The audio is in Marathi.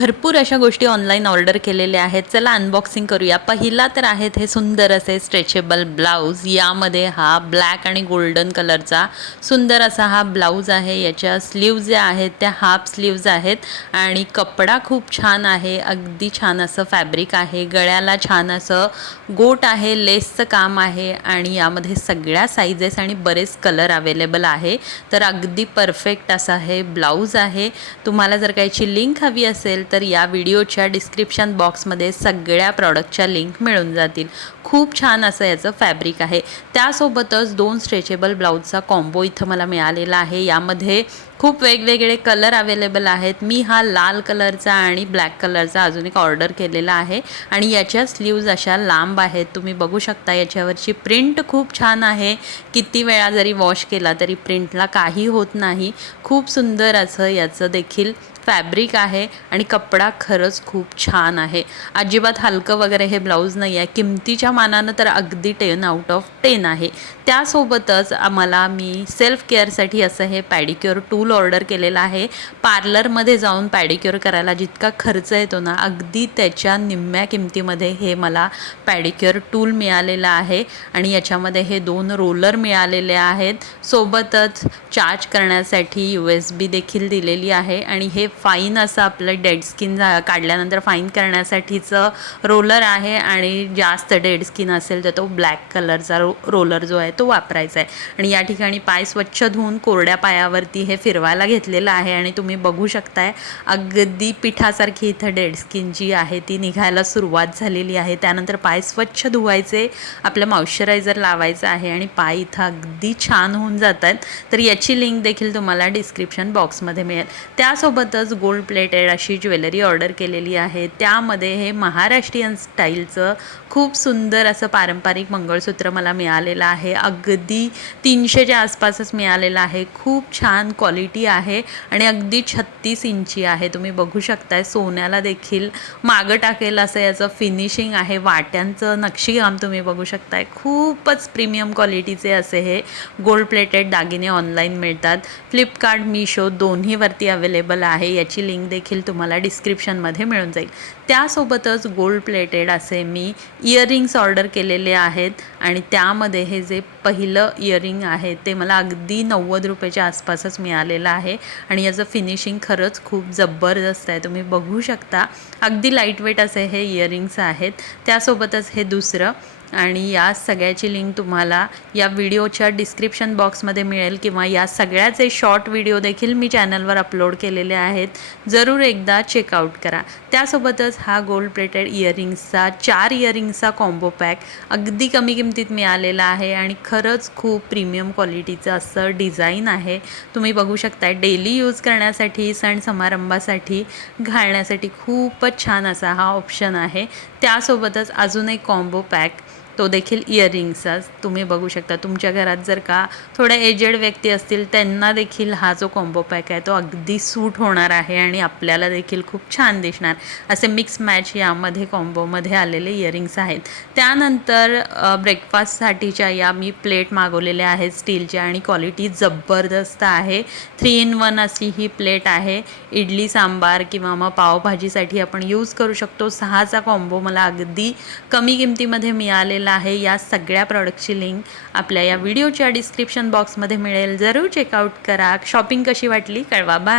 भरपूर अशा गोष्टी ऑनलाईन ऑर्डर केलेल्या आहेत. चला अनबॉक्सिंग करूया. पहिला तर आहेत हे सुंदर असे स्ट्रेचेबल ब्लाऊज. यामध्ये हा ब्लॅक आणि गोल्डन कलरचा सुंदर असा हा ब्लाऊज आहे. याच्या स्लीव्ज ज्या आहेत त्या हाफ स्लीव्ज आहेत आणि कपडा खूप छान आहे. अगदी छान असं फॅब्रिक आहे. गळ्याला छान असं गोट आहे, लेसचं काम आहे आणि यामध्ये सगळ्या साईजेस आणि बरेच कलर अवेलेबल आहे. तर अगदी परफेक्ट असा हे ब्लाऊज आहे. तुम्हाला जर का याची लिंक हवी असेल तर या व्हिडिओच्या डिस्क्रिप्शन बॉक्समध्ये सगळ्या प्रॉडक्टच्या लिंक मिळून जातील. खूप छान असं याचं फॅब्रिक आहे. त्यासोबतच 2 स्ट्रेचेबल ब्लाऊजचा कॉम्बो इथं मला मिळालेला आहे. यामध्ये खूप वेगवेगळे कलर अवेलेबल आहेत. मी हा लाल कलरचा आणि ब्लॅक कलरचा अजून एक ऑर्डर केलेला आहे आणि याच्या स्लीव्ज अशा लांब आहेत. तुम्ही बघू शकता याच्यावरची प्रिंट खूप छान आहे. किती वेळा जरी वॉश केला तरी प्रिंटला काही होत नाही. खूप सुंदर असं याचं देखील फॅब्रिक आहे आणि कपडा खरंच खूप छान आहे. अजिबात हलकं वगैरे हे ब्लाऊज नाही आहे. किमतीच्या मानानं तर अगदी 10 आउट ऑफ 10 आहे. त्यासोबतच आम्हाला मी सेल्फ केअरसाठी असं हे पॅडिक्युअर टूल ऑर्डर केलेलं आहे. पार्लरमध्ये जाऊन पॅडिक्युअर करायला जितका खर्च येतो ना, अगदी त्याच्या निम्म्या किमतीमध्ये हे मला पॅडिक्युअर टूल मिळालेलं आहे आणि याच्यामध्ये हे 2 रोलर मिळालेले आहेत. सोबतच चार्ज करण्यासाठी USB देखील दिलेली आहे आणि हे फाईन असं आपलं डेड स्किन काढल्यानंतर फाईन करण्यासाठीचं रोलर आहे आणि जास्त डेड स्किन असेल तर तो ब्लॅक कलरचा रोलर जो आहे तो वापरायचा आहे. आणि या ठिकाणी पाय स्वच्छ धुवून कोरड्या पायावरती हे फिरवायला घेतलेलं आहे आणि तुम्ही बघू शकताय अगदी पिठासारखी इथं डेड स्किन जी आहे ती निघायला सुरुवात झालेली आहे. त्यानंतर पाय स्वच्छ धुवायचे, आपलं मॉइश्चरायझर लावायचं आहे आणि पाय इथं अगदी छान होऊन जातात. तर याची लिंक देखील तुम्हाला डिस्क्रिप्शन बॉक्समध्ये मिळेल. त्यासोबतच गोल्ड प्लेटेड अशी ज्वेलरी ऑर्डर केलेली आहे. त्यामध्ये हे महाराष्ट्रीयन स्टाईलचं खूप सुंदर असं पारंपरिक मंगळसूत्र मला मिळालेलं आहे. अगदी 300च्या आसपासच मिळालेलं आहे. खूप छान क्वालिटी आहे आणि अगदी 36 इंची आहे. तुम्ही बघू शकताय सोन्याला देखील मागं टाकेल असं याचं फिनिशिंग आहे. वाट्यांचं नक्षीकाम तुम्ही बघू शकताय. खूपच प्रीमियम क्वालिटीचे असे हे गोल्ड प्लेटेड दागिने ऑनलाईन मिळतात. फ्लिपकार्ट, मिशो दोन्हीवरती अवेलेबल आहे. याची लिंक देखील तुम्हाला डिस्क्रिप्शनमध्ये मिळून जाईल. त्यासोबतच गोल्ड प्लेटेड असे मी इयरिंग्स ऑर्डर केलेले आहेत आणि त्यामध्ये हे जे पहिलं इयरिंग आहे ते मला अगदी 90 रुपयाच्या आसपासच मिळालेलं आहे आणि याचं फिनिशिंग खरंच खूप जबरदस्त आहे. तुम्ही बघू शकता अगदी लाईटवेट असे हे इयरिंग्स आहेत. त्यासोबतच हे दुसरं आणि या सगळ्याची लिंक तुम्हाला या व्हिडिओच्या डिस्क्रिप्शन बॉक्समध्ये मिळेल किंवा या सगळ्याचे शॉर्ट व्हिडिओ देखील मी चॅनलवर अपलोड केलेले आहेत. जरूर एकदा चेकआउट करा. त्यासोबतच हा गोल्ड प्लेटेड इयरिंग्सचा 4 इयरिंग्सचा कॉम्बो पॅक अगदी कमी किमतीत मिळालेला आहे आणि खरंच खूप प्रीमियम क्वालिटीचं असं डिझाईन आहे. तुम्ही बघू शकता डेली यूज करण्यासाठी, सण समारंभासाठी घालण्यासाठी खूपच छान असा हा ऑप्शन आहे. त्यासोबतच अजून एक कॉम्बो पॅक तो देखील इयरिंग्सचाच तुम्ही बघू शकता. तुमच्या घरात जर का थोड्या एजेड व्यक्ती असतील त्यांना देखील हा जो कॉम्बो पॅक आहे तो अगदी सूट होणार आहे आणि आपल्याला देखील खूप छान दिसणार. असे मिक्स मॅच यामध्ये कॉम्बोमध्ये आलेले इयरिंग्स आहेत. त्यानंतर ब्रेकफास्टसाठीच्या या मी प्लेट मागवलेल्या आहेत स्टीलच्या आणि क्वालिटी जबरदस्त आहे. 3 in 1 अशी ही प्लेट आहे. इडली सांबार किंवा मग पावभाजीसाठी आपण यूज करू शकतो. 6चा कॉम्बो मला अगदी कमी किमतीमध्ये मिळालेला आहे. या सगळ्या प्रॉडक्टची लिंक आपल्या या व्हिडिओच्या डिस्क्रिप्शन बॉक्समध्ये मिळेल. जरूर चेकआउट करा. शॉपिंग कशी वाटली कळवा. बाय.